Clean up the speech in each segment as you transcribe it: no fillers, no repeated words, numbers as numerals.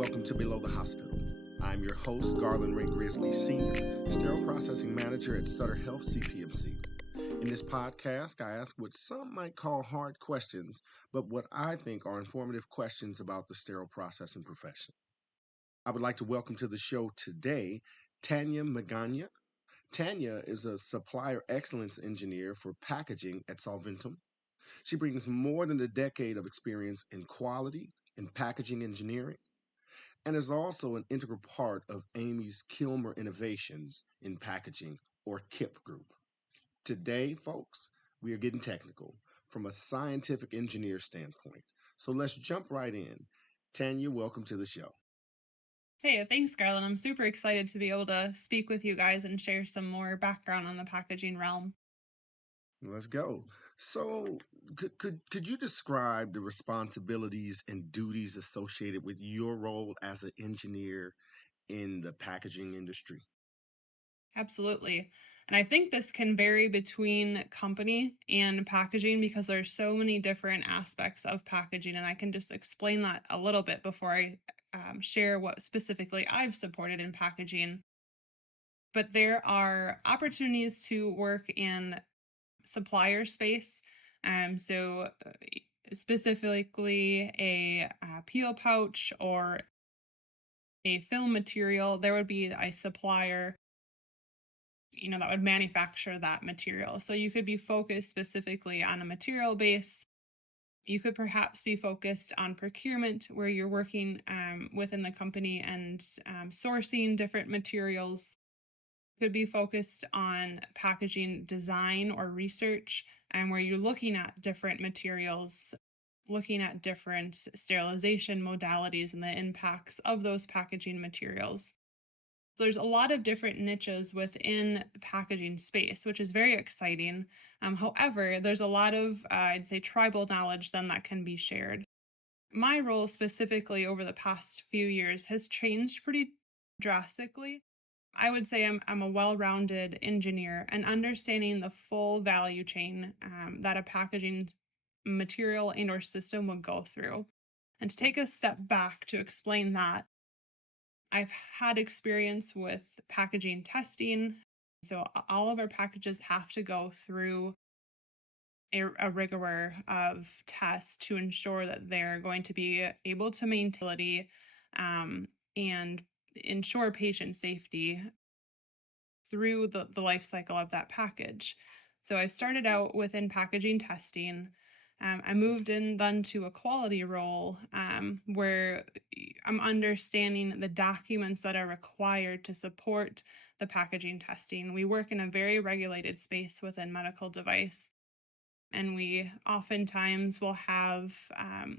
welcome to Below the Hospital. I'm your host, Garland-Rhea Grisby Sr, Sterile Processing Manager at Sutter Health CPMC. In this podcast, I ask what some might call hard questions, but what I think are informative questions about the sterile processing profession. I would like to welcome to the show today, Tanya Magaña. Tanya is a Supplier Excellence Engineer for packaging at Solventum. She brings more than a decade of experience in quality and packaging engineering, and is also an integral part of Amy's Kilmer Innovations in Packaging, or KIP group. Today, folks, we are getting technical from a scientific engineer standpoint. So let's jump right in. Tanya, welcome to the show. Hey, thanks, Garland. I'm super excited to be able to speak with you guys and share some more background on the packaging realm. Let's go. So, could you describe the responsibilities and duties associated with your role as an engineer in the packaging industry? Absolutely. And I think this can vary between company and packaging because there's so many different aspects of packaging. And I can just explain that a little bit before I share what specifically I've supported in packaging. But there are opportunities to work in supplier space. Specifically a peel pouch or a film material, there would be a supplier, that would manufacture that material. So you could be focused specifically on a material base. You could perhaps be focused on procurement, where you're working within the company and sourcing different materials. Could be focused on packaging design or research, and where you're looking at different materials, looking at different sterilization modalities and the impacts of those packaging materials. So there's a lot of different niches within the packaging space, which is very exciting. However, there's a lot of, I'd say, tribal knowledge then that can be shared. My role specifically over the past few years has changed pretty drastically. I would say I'm a well-rounded engineer, and understanding the full value chain that a packaging material and or system would go through. And to take a step back to explain that, I've had experience with packaging testing. So all of our packages have to go through a rigor of tests to ensure that they're going to be able to maintain and ensure patient safety through the life cycle of that package. So I started out within packaging testing. I moved in then to a quality role where I'm understanding the documents that are required to support the packaging testing. We work in a very regulated space within medical device, and we oftentimes will have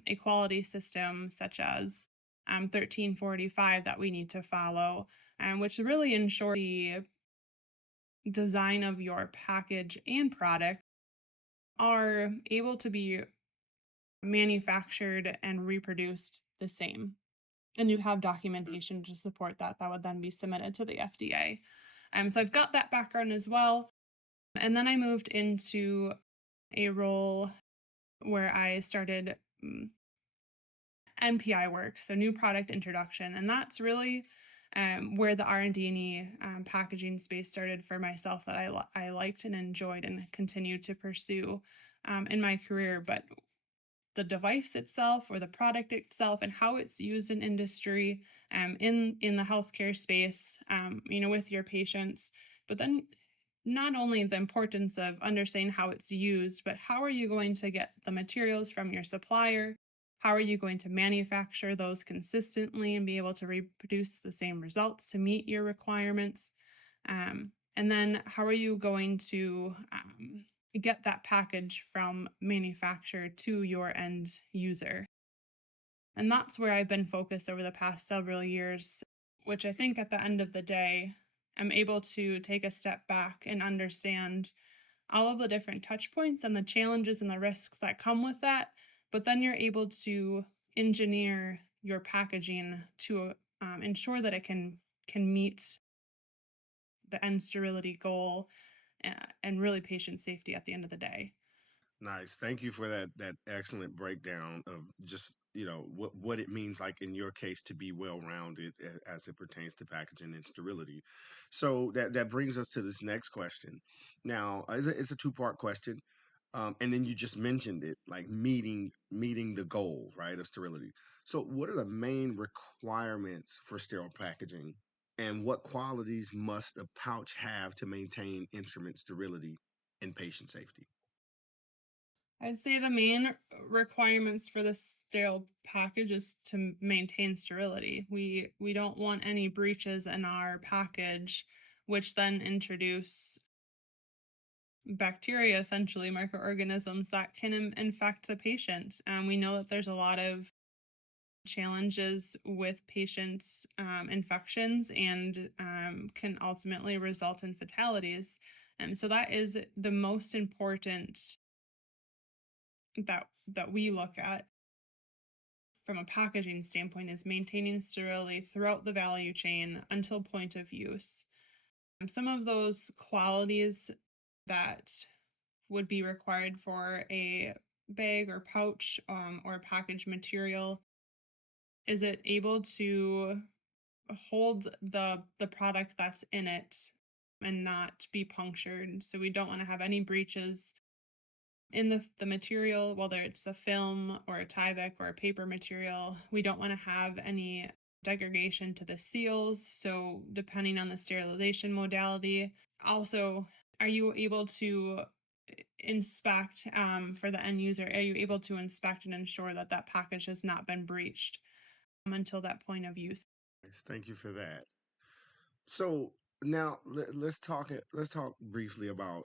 a quality system such as 1345 that we need to follow, which really ensure the design of your package and product are able to be manufactured and reproduced the same. And you have documentation to support that would then be submitted to the FDA. So I've got that background as well. And then I moved into a role where I started NPI work, so new product introduction. And that's really where the R&D packaging space started for myself, that I liked and enjoyed and continued to pursue in my career. But the device itself or the product itself and how it's used in industry, in the healthcare space, with your patients. But then not only the importance of understanding how it's used, but how are you going to get the materials from your supplier? How are you going to manufacture those consistently and be able to reproduce the same results to meet your requirements? And then how are you going to get that package from manufacturer to your end user? And that's where I've been focused over the past several years, which I think at the end of the day, I'm able to take a step back and understand all of the different touch points and the challenges and the risks that come with that. But then you're able to engineer your packaging to ensure that it can meet the end sterility goal and really patient safety at the end of the day. Nice. Thank you for that excellent breakdown of just what it means, like in your case, to be well-rounded as it pertains to packaging and sterility. So that brings us to this next question. Now, it's a two-part question. And then you just mentioned it, like meeting the goal, right, of sterility. So, what are the main requirements for sterile packaging, and what qualities must a pouch have to maintain instrument sterility and patient safety? I'd say the main requirements for the sterile package is to maintain sterility. We don't want any breaches in our package, which then introduce bacteria, essentially microorganisms that can infect the patient. We know that there's a lot of challenges with patients' infections and can ultimately result in fatalities. So that is the most important that we look at from a packaging standpoint, is maintaining sterility throughout the value chain until point of use. Some of those qualities that would be required for a bag or pouch or package material: is it able to hold the product that's in it and not be punctured? So we don't want to have any breaches in the material, whether it's a film or a Tyvek or a paper material. We don't want to have any degradation to the seals. So depending on the sterilization modality, also, are you able to inspect for the end user? Are you able to inspect and ensure that that package has not been breached until that point of use? Yes, thank you for that. So now let's talk briefly about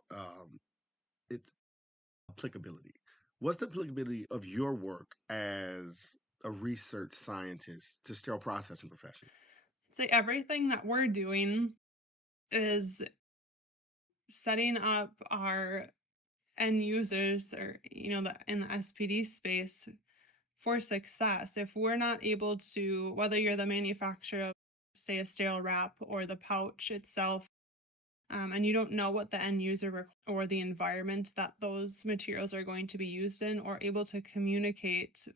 its applicability. What's the applicability of your work as a research scientist to sterile processing profession? So everything that we're doing is setting up our end users, or in the SPD space, for success. If we're not able to, whether you're the manufacturer of, say, a sterile wrap or the pouch itself, and you don't know what the end user or the environment that those materials are going to be used in, or able to communicate,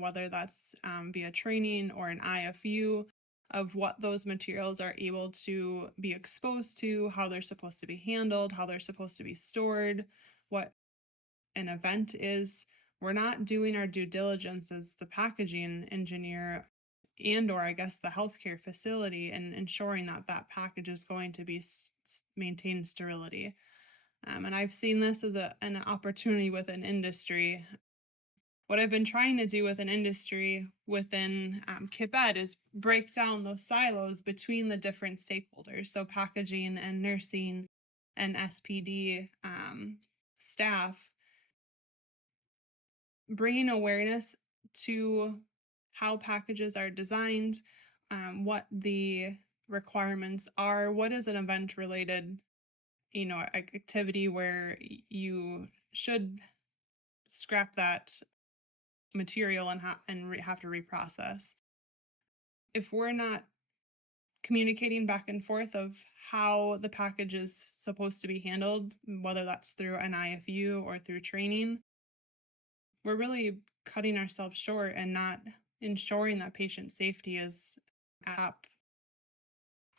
whether that's via training or an IFU, of what those materials are able to be exposed to, how they're supposed to be handled, how they're supposed to be stored, what an event is, we're not doing our due diligence as the packaging engineer and or I guess the healthcare facility, and ensuring that that package is going to be maintain sterility. And I've seen this as an opportunity with an industry. What I've been trying to do with an industry within KIPED is break down those silos between the different stakeholders. So packaging and nursing and SPD staff, bringing awareness to how packages are designed, what the requirements are, what is an event related, activity where you should scrap that material and have to reprocess. If we're not communicating back and forth of how the package is supposed to be handled, whether that's through an IFU or through training, we're really cutting ourselves short and not ensuring that patient safety is top,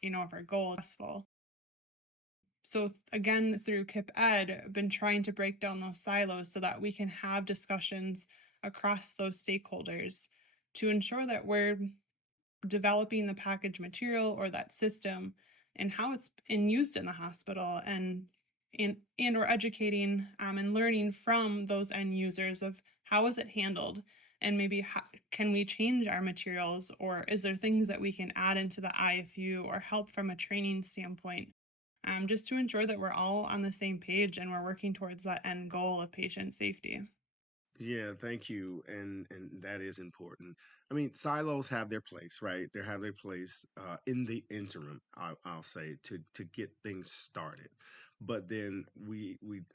of our goal successful. So again, through KIP Ed, I've been trying to break down those silos so that we can have discussions across those stakeholders to ensure that we're developing the package material or that system and how it's used in the hospital, and or educating and learning from those end users of how is it handled, and maybe how can we change our materials, or is there things that we can add into the IFU or help from a training standpoint, just to ensure that we're all on the same page and we're working towards that end goal of patient safety. Yeah, thank you. And that is important. I mean, silos have their place, right? They have their place in the interim, I'll say, to get things started. But then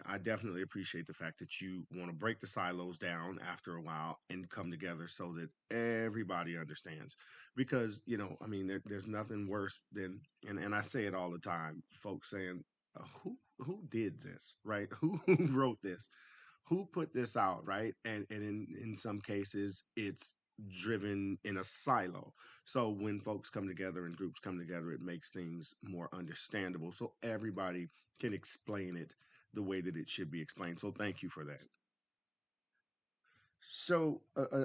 I definitely appreciate the fact that you want to break the silos down after a while and come together so that everybody understands. Because, I mean, there's nothing worse than, and I say it all the time, folks saying, who did this, right? Who wrote this? who put this out, right? And in some cases, it's driven in a silo. So when folks come together and groups come together, it makes things more understandable. So everybody can explain it the way that it should be explained. So thank you for that. So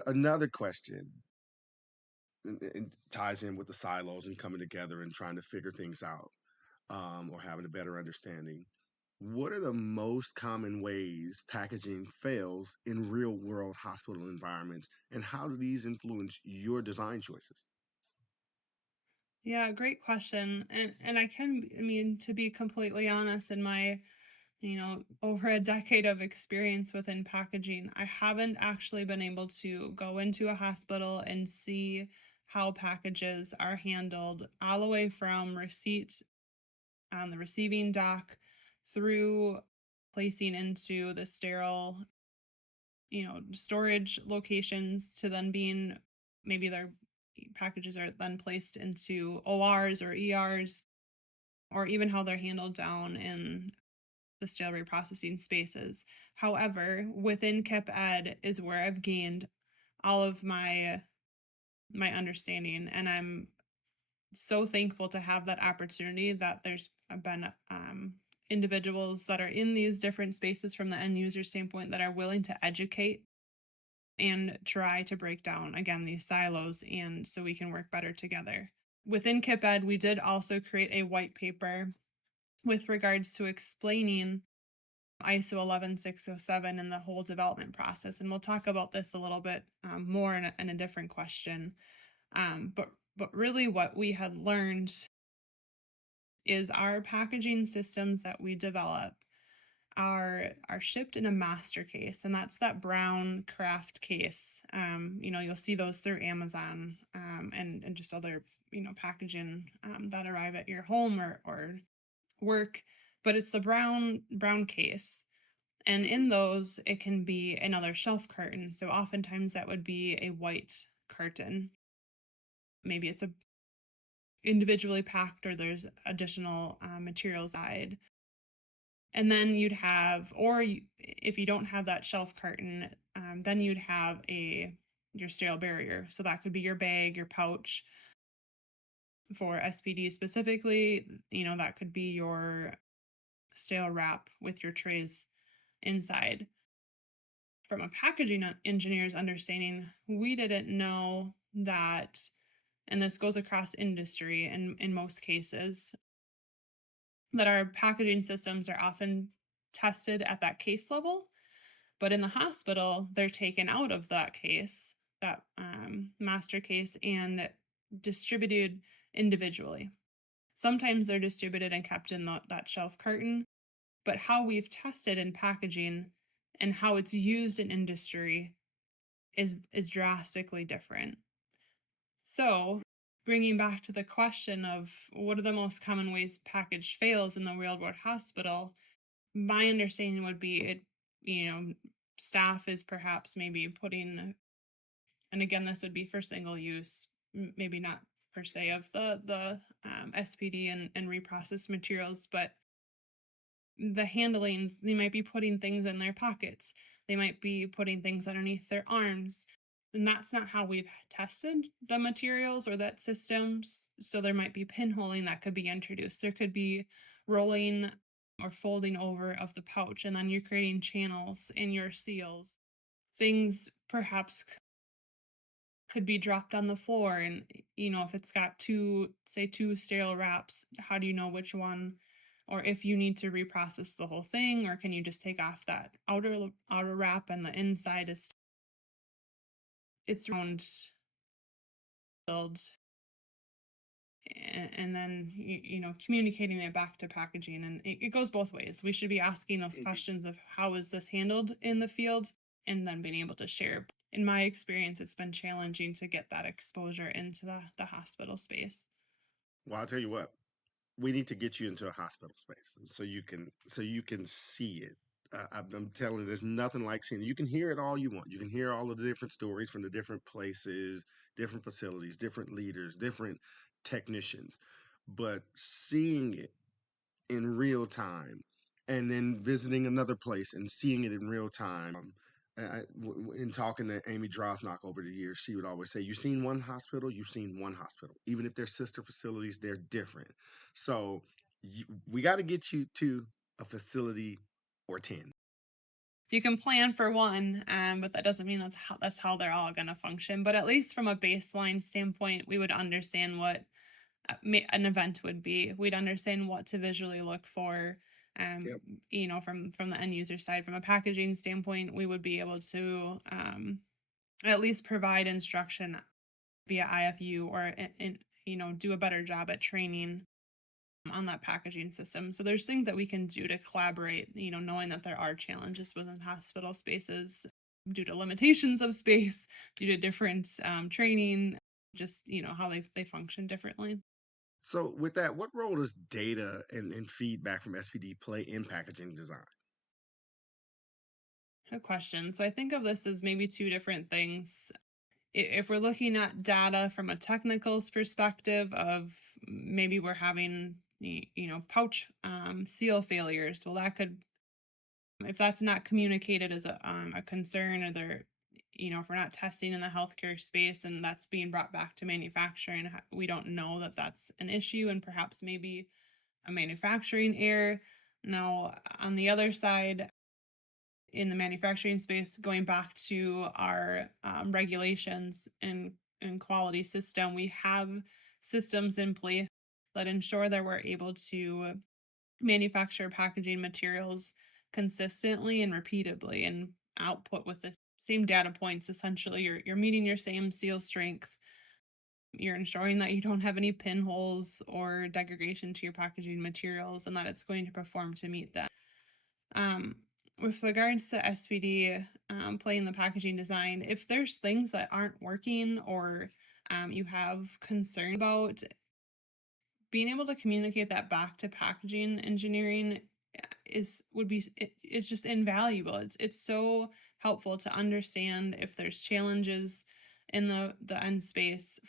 another question, and ties in with the silos and coming together and trying to figure things out, or having a better understanding. What are the most common ways packaging fails in real world hospital environments, and how do these influence your design choices? Yeah, great question. And I mean, to be completely honest, in my, over a decade of experience within packaging, I haven't actually been able to go into a hospital and see how packages are handled all the way from receipt on the receiving dock through placing into the sterile, storage locations to then being, maybe their packages are then placed into ORs or ERs, or even how they're handled down in the sterile reprocessing spaces. However, within Kip Ed is where I've gained all of my understanding, and I'm so thankful to have that opportunity that there's been individuals that are in these different spaces from the end user standpoint that are willing to educate and try to break down again these silos, and so we can work better together. Within Kip Ed, we did also create a white paper with regards to explaining ISO 11607 and the whole development process. And we'll talk about this a little bit more in a different question. But really, what we had learned is our packaging systems that we develop are shipped in a master case, and that's that brown craft case. You'll see those through Amazon, and just other packaging that arrive at your home or work, but it's the brown case. And in those, it can be another shelf carton. So oftentimes that would be a white carton. Maybe it's a individually packed, or there's additional materials added. And then you'd have, if you don't have that shelf carton, then you'd have your sterile barrier. So that could be your bag, your pouch. For SPD specifically, that could be your sterile wrap with your trays inside. From a packaging engineer's understanding, we didn't know that, and this goes across industry in most cases, that our packaging systems are often tested at that case level, but in the hospital, they're taken out of that case, that master case, and distributed individually. Sometimes they're distributed and kept in that shelf carton, but how we've tested in packaging and how it's used in industry is drastically different. So, bringing back to the question of what are the most common ways package fails in the real world hospital, my understanding would be staff is perhaps maybe putting, and again, this would be for single use, maybe not per se of the SPD and reprocessed materials, but the handling, they might be putting things in their pockets. They might be putting things underneath their arms. And that's not how we've tested the materials or that systems. So there might be pinholing that could be introduced. There could be rolling or folding over of the pouch, and then you're creating channels in your seals. Things perhaps could be dropped on the floor, and if it's got two sterile wraps, how do you know which one, or if you need to reprocess the whole thing, or can you just take off that outer wrap and the inside is it's round filled, and then communicating it back to packaging, and it goes both ways. We should be asking those questions of how is this handled in the field, and then being able to share. In my experience, it's been challenging to get that exposure into the hospital space. Well, I'll tell you what, we need to get you into a hospital space so you can see it. I'm telling you, there's nothing like seeing it. You can hear it all you want. You can hear all of the different stories from the different places, different facilities, different leaders, different technicians, but seeing it in real time and then visiting another place and seeing it in real time. In talking to Amy Drosnock over the years, she would always say, "You've seen one hospital, you've seen one hospital. Even if they're sister facilities, they're different. So we got to get you to a facility or 10." You can plan for one, but that doesn't mean that's how they're all going to function. But at least from a baseline standpoint, we would understand what an event would be. We'd understand what to visually look for. Yep. From the end user side, from a packaging standpoint, we would be able to at least provide instruction via IFU or do a better job at training on that packaging system. So there's things that we can do to collaborate, knowing that there are challenges within hospital spaces due to limitations of space, due to different training, just, how they function differently. So with that, what role does data and feedback from SPD play in packaging design? Good question. So I think of this as maybe two different things. If we're looking at data from a technicals perspective of maybe we're having pouch seal failures, well, that could, if that's not communicated as a concern, or they're, if we're not testing in the healthcare space and that's being brought back to manufacturing, we don't know that that's an issue and perhaps maybe a manufacturing error. Now, on the other side, in the manufacturing space, going back to our regulations and quality system, we have systems in place that ensure that we're able to manufacture packaging materials consistently and repeatably and output with the same data points. Essentially, you're meeting your same seal strength. You're ensuring that you don't have any pinholes or degradation to your packaging materials, and that it's going to perform to meet that. Um, with regards to SPD playing the packaging design, if there's things that aren't working or you have concern about, being able to communicate that back to packaging engineering is just invaluable. It's so helpful to understand if there's challenges in the end space,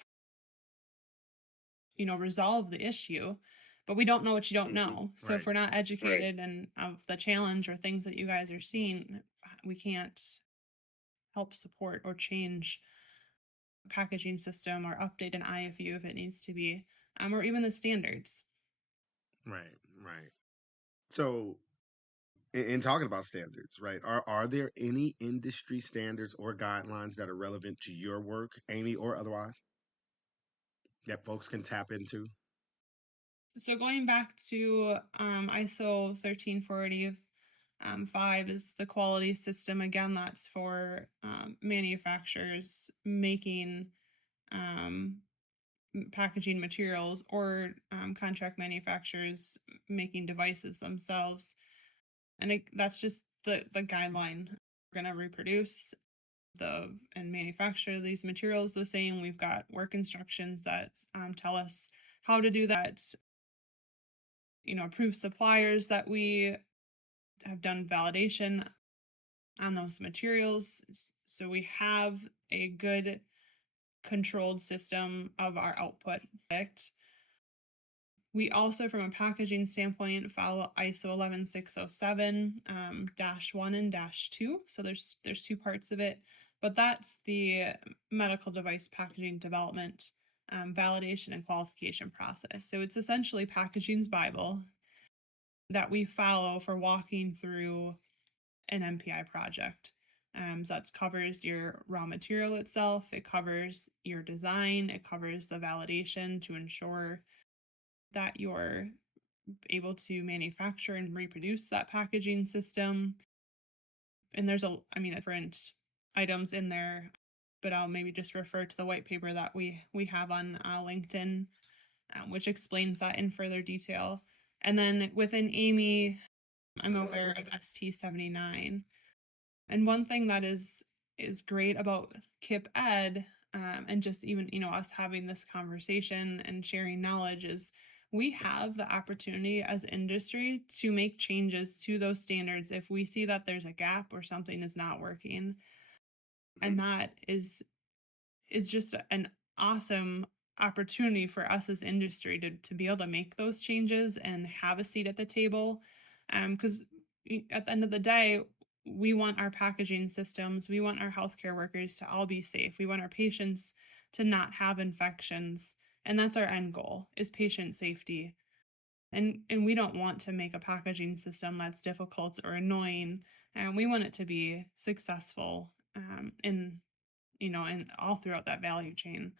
resolve the issue. But we don't know what you don't know. So if we're not educated and of the challenge or things that you guys are seeing, we can't help support or change packaging system or update an IFU if it needs to be, or even the standards. Right, right. So in talking about standards, right? Are there any industry standards or guidelines that are relevant to your work, Amy, or otherwise, that folks can tap into? So going back to ISO 1340, 5 is the quality system. Again, that's for manufacturers making um, packaging materials, or contract manufacturers making devices themselves. And that's just the guideline. We're going to reproduce and manufacture these materials the same. We've got work instructions that tell us how to do that. Approved suppliers that we have done validation on those materials. So we have a good controlled system of our output. We also, from a packaging standpoint, follow ISO 11607 -1 and -2. So there's two parts of it, but that's the medical device packaging development, validation, and qualification process. So it's essentially packaging's Bible that we follow for walking through an MPI project. So that covers your raw material itself, it covers your design, it covers the validation to ensure that you're able to manufacture and reproduce that packaging system. And there's different items in there, but I'll maybe just refer to the white paper that we have on LinkedIn, which explains that in further detail. And then within Amy, I'm aware of ST79. And one thing that is great about KIP Ed, and just even us having this conversation and sharing knowledge, is we have the opportunity as industry to make changes to those standards if we see that there's a gap or something is not working. And that is just an awesome opportunity for us as industry to be able to make those changes and have a seat at the table. Because at the end of the day, we want our packaging systems, we want our healthcare workers to all be safe. We want our patients to not have infections. And that's our end goal, is patient safety. And we don't want to make a packaging system that's difficult or annoying. And we want it to be successful in all throughout that value chain.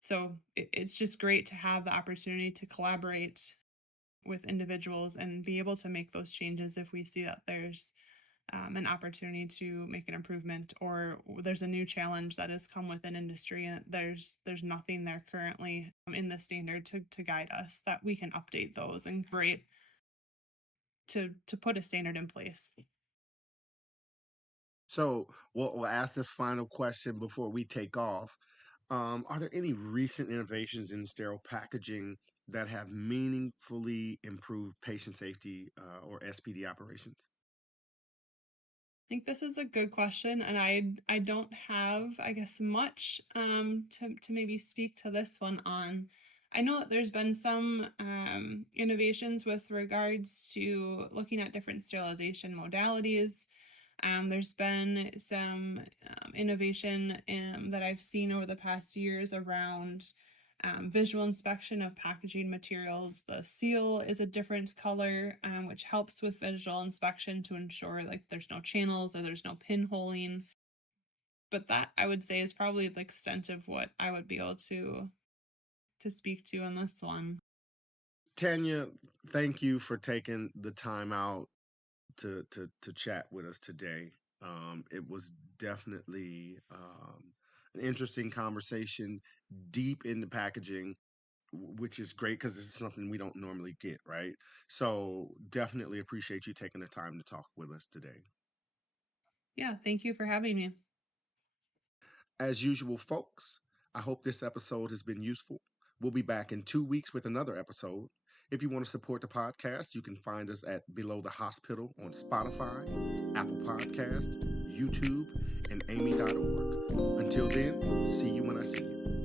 So it's just great to have the opportunity to collaborate with individuals and be able to make those changes if we see that there's an opportunity to make an improvement, or there's a new challenge that has come within industry and there's nothing there currently in the standard to guide us, that we can update those and great to put a standard in place. So we'll ask this final question before we take off. Are there any recent innovations in sterile packaging that have meaningfully improved patient safety or SPD operations? I think this is a good question, and I don't have, I guess, much to maybe speak to this one on. I know that there's been some innovations with regards to looking at different sterilization modalities. There's been some innovation that I've seen over the past years around visual inspection of packaging materials. The seal is a different color, which helps with visual inspection to ensure like there's no channels or there's no pinholing. But that, I would say, is probably the extent of what I would be able to speak to on this one. Tanya, thank you for taking the time out to chat with us today. It was definitely an interesting conversation, deep into packaging, which is great because this is something we don't normally get, right? So definitely appreciate you taking the time to talk with us today. Yeah, thank you for having me. As usual, folks, I hope this episode has been useful. We'll be back in 2 weeks with another episode. If you want to support the podcast, you can find us at Below the Hospital on Spotify, Apple Podcast, YouTube, and Amy.org. Until then, see you when I see you.